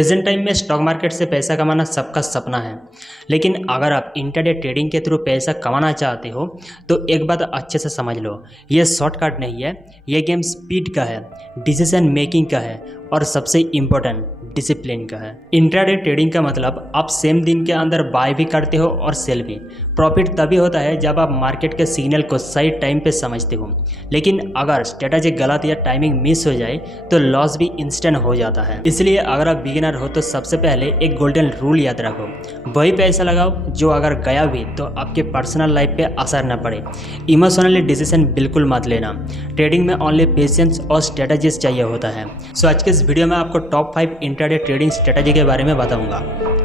Present time में stock market से पैसा कमाना सबका सपना है। लेकिन अगर आप इंटरडे ट्रेडिंग के थ्रू पैसा कमाना चाहते हो तो एक बात अच्छे से समझ लो, ये शॉर्टकट नहीं है। ये गेम स्पीड का है, डिसीजन मेकिंग का है और सबसे इम्पोर्टेंट डिसिप्लिन का है। इंट्राडे ट्रेडिंग का मतलब आप सेम दिन के अंदर बाय भी करते हो और सेल भी। प्रॉफिट तभी होता है जब आप मार्केट के सिग्नल को सही टाइम पे समझते हो। लेकिन अगर स्ट्रेटजी गलत या टाइमिंग मिस हो जाए तो लॉस भी इंस्टेंट हो जाता है। इसलिए अगर आप बिगिनर हो तो सबसे पहले एक गोल्डन रूल याद रखो, वही पैसा लगाओ जो अगर गया भी तो आपके पर्सनल लाइफ पे असर न पड़े। इमोशनली डिसीजन बिल्कुल मत लेना। ट्रेडिंग में ओनली पेशेंस और स्ट्रेटजीज चाहिए होता है। सो आज के इस वीडियो में आपको टॉप 5 इंट्राडे ट्रेडिंग स्ट्रेटजी के बारे में बताऊंगा।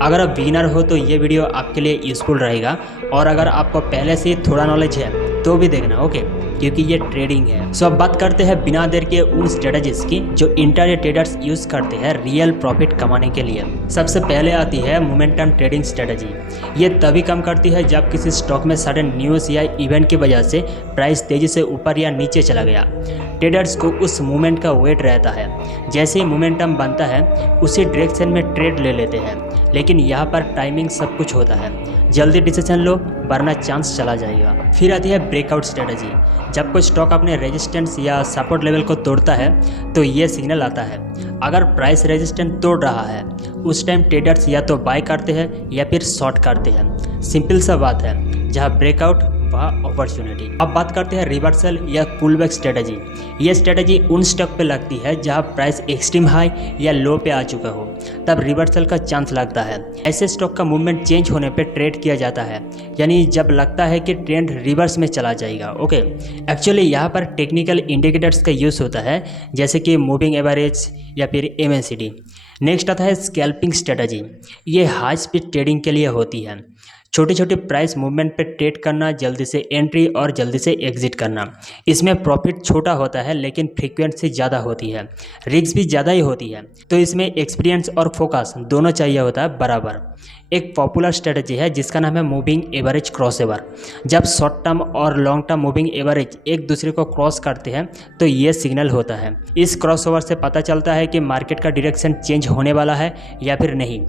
अगर आप बिगिनर हो तो ये वीडियो आपके लिए यूजफुल रहेगा, और अगर आपको पहले से थोड़ा नॉलेज है तो भी देखना, ओके, क्योंकि ये ट्रेडिंग है। सो अब बात करते हैं बिना देर के उन स्ट्रेटजीज की जो इंट्राडे ट्रेडर्स यूज करते हैं रियल प्रॉफिट कमाने के लिए। सबसे पहले आती है मोमेंटम ट्रेडिंग स्ट्रेटजी। ये तभी काम करती है जब किसी स्टॉक में सडन न्यूज़ या इवेंट की वजह से प्राइस तेजी से ऊपर या नीचे चला गया। ट्रेडर्स को उस मोमेंट का वेट रहता है। जैसे ही मोमेंटम बनता है उसी डायरेक्शन में ट्रेड ले लेते हैं। लेकिन यहाँ पर टाइमिंग सब कुछ होता है। जल्दी डिसीजन लो वरना चांस चला जाएगा। फिर आती है ब्रेकआउट स्ट्रेटजी। जब कोई स्टॉक अपने रेजिस्टेंस या सपोर्ट लेवल को तोड़ता है तो ये सिग्नल आता है। अगर प्राइस रेजिस्टेंस तोड़ रहा है उस टाइम ट्रेडर्स या तो बाय करते हैं या फिर शॉर्ट करते हैं। सिंपल सा बात है, जहाँ ब्रेकआउट वहाँ अपॉर्चुनिटी। अब बात करते हैं रिवर्सल या पुलबैक स्ट्रेटजी। ये स्ट्रेटजी उन स्टॉक पे लगती है जहाँ प्राइस एक्सट्रीम हाई या लो पे आ चुका हो, तब रिवर्सल का चांस लगता है। ऐसे स्टॉक का मूवमेंट चेंज होने पे ट्रेड किया जाता है, यानी जब लगता है कि ट्रेंड रिवर्स में चला जाएगा। ओके, एक्चुअली यहाँ पर टेक्निकल इंडिकेटर्स का यूज़ होता है, जैसे कि मूविंग एवरेज या फिर MACD। नेक्स्ट आता है स्कैल्पिंग स्ट्रेटजी। ये हाई स्पीड ट्रेडिंग के लिए होती है। छोटे छोटे प्राइस मूवमेंट पे ट्रेड करना, जल्दी से एंट्री और जल्दी से एग्जिट करना। इसमें प्रॉफिट छोटा होता है लेकिन फ्रीक्वेंसी ज़्यादा होती है, रिस्क भी ज़्यादा ही होती है। तो इसमें एक्सपीरियंस और फोकस दोनों चाहिए होता है बराबर। एक पॉपुलर स्ट्रेटजी है जिसका नाम है मूविंग एवरेज क्रॉसओवर। जब शॉर्ट टर्म और लॉन्ग टर्म मूविंग एवरेज एक दूसरे को क्रॉस करते हैं तो ये सिग्नल होता है। इस क्रॉसओवर से पता चलता है कि मार्केट का डायरेक्शन चेंज होने वाला है या फिर नहीं।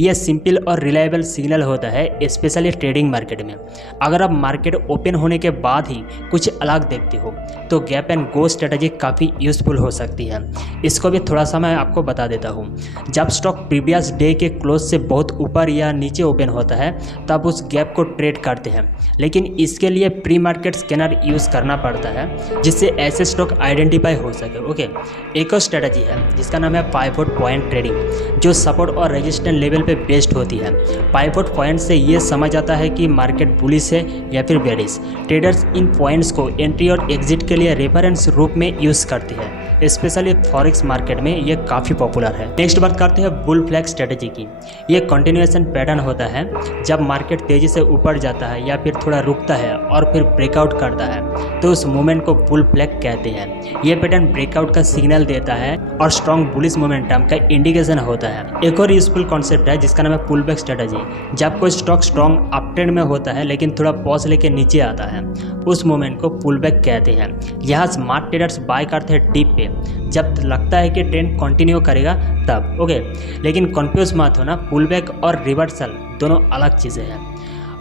यह सिंपल और रिलायबल सिग्नल होता है, स्पेशली ट्रेडिंग मार्केट में। अगर आप मार्केट ओपन होने के बाद ही कुछ अलग देखते हो तो गैप एंड गो स्ट्रेटजी काफ़ी यूजफुल हो सकती है। इसको भी थोड़ा सा मैं आपको बता देता हूँ। जब स्टॉक प्रीवियस डे के क्लोज से बहुत ऊपर या नीचे ओपन होता है तब उस गैप को ट्रेड करते हैं, लेकिन इसके लिए प्री मार्केट स्कैनर यूज़ करना पड़ता है जिससे ऐसे स्टॉक आइडेंटिफाई हो सके। ओके, एक और स्ट्रेटजी है जिसका नाम है पाइवोट पॉइंट ट्रेडिंग, जो सपोर्ट और रेजिस्टेंस लेवल पे बेस्ड होती है। पाइवोट पॉइंट से ये समझ आता है कि मार्केट बुलिश है या फिर बेरिश। ट्रेडर्स इन पॉइंट्स को एंट्री और एग्जिट के लिए रेफरेंस रूप में यूज़ करते हैं, स्पेशली फॉरेक्स मार्केट में ये काफ़ी पॉपुलर है। नेक्स्ट बात करते हैं बुल फ्लैग स्ट्रेटजी की। ये कंटिन्यूएशन पैटर्न होता है। जब मार्केट तेज़ी से ऊपर जाता है या फिर थोड़ा रुकता है और फिर ब्रेकआउट करता है तो उस मूवमेंट को बुल फ्लैग कहते हैं। ये पैटर्न ब्रेकआउट का सिग्नल देता है और स्ट्रॉन्ग बुलिश मोमेंटम का इंडिकेशन होता है। एक और यूजफुल कॉन्सेप्ट है जिसका नाम है पुलबैक स्ट्रेटजी। जब कोई स्टॉक स्ट्रॉन्ग अपट्रेंड में होता है लेकिन थोड़ा पॉज लेके नीचे आता है उस मोमेंट को पुलबैक कहते हैं। यहाँ स्मार्ट ट्रेडर्स बाय करते हैं डीप पे, जब लगता है कि ट्रेंड कंटिन्यू करेगा तब। ओके, लेकिन कंफ्यूज मत होना, पुलबैक और रिवर्सल दोनों अलग चीज़ें हैं।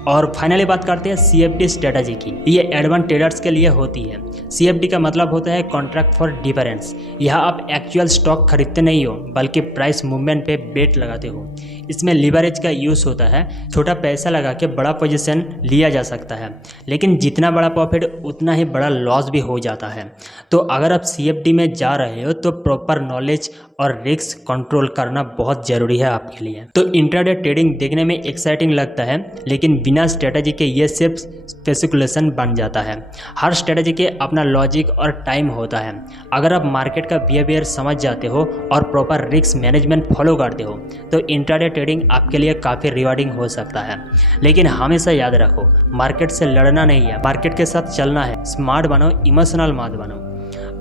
और फाइनली बात करते हैं CFD स्ट्रेटजी की। ये एडवांस ट्रेडर्स के लिए होती है। CFD का मतलब होता है कॉन्ट्रैक्ट फॉर डिफरेंस। यहाँ आप एक्चुअल स्टॉक खरीदते नहीं हो बल्कि प्राइस मूवमेंट पे बेट लगाते हो। इसमें लीवरेज का यूज़ होता है। छोटा पैसा लगा के बड़ा पोजीशन लिया जा सकता है, लेकिन जितना बड़ा प्रॉफिट उतना ही बड़ा लॉस भी हो जाता है। तो अगर आप CFD में जा रहे हो तो प्रॉपर नॉलेज और रिस्क कंट्रोल करना बहुत ज़रूरी है आपके लिए। तो इंट्राडे ट्रेडिंग देखने में एक्साइटिंग लगता है, लेकिन बिना स्ट्रेटजी के ये सिर्फ स्पेकुलेशन बन जाता है। हर स्ट्रेटजी के अपना लॉजिक और टाइम होता है। अगर आप मार्केट का बिहेवियर समझ जाते हो और प्रॉपर रिस्क मैनेजमेंट फॉलो करते हो तो इंट्राडे ट्रेडिंग आपके लिए काफ़ी रिवार्डिंग हो सकता है। लेकिन हमेशा याद रखो, मार्केट से लड़ना नहीं है, मार्केट के साथ चलना है। स्मार्ट बनो, इमोशनल मत बनो।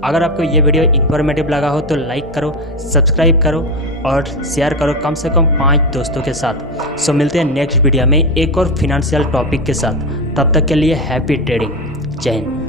अगर आपको ये वीडियो इन्फॉर्मेटिव लगा हो तो लाइक करो, सब्सक्राइब करो और शेयर करो कम से कम 5 दोस्तों के साथ। सो मिलते हैं नेक्स्ट वीडियो में एक और फिनेंशियल टॉपिक के साथ। तब तक के लिए हैप्पी ट्रेडिंग। जय हिंद।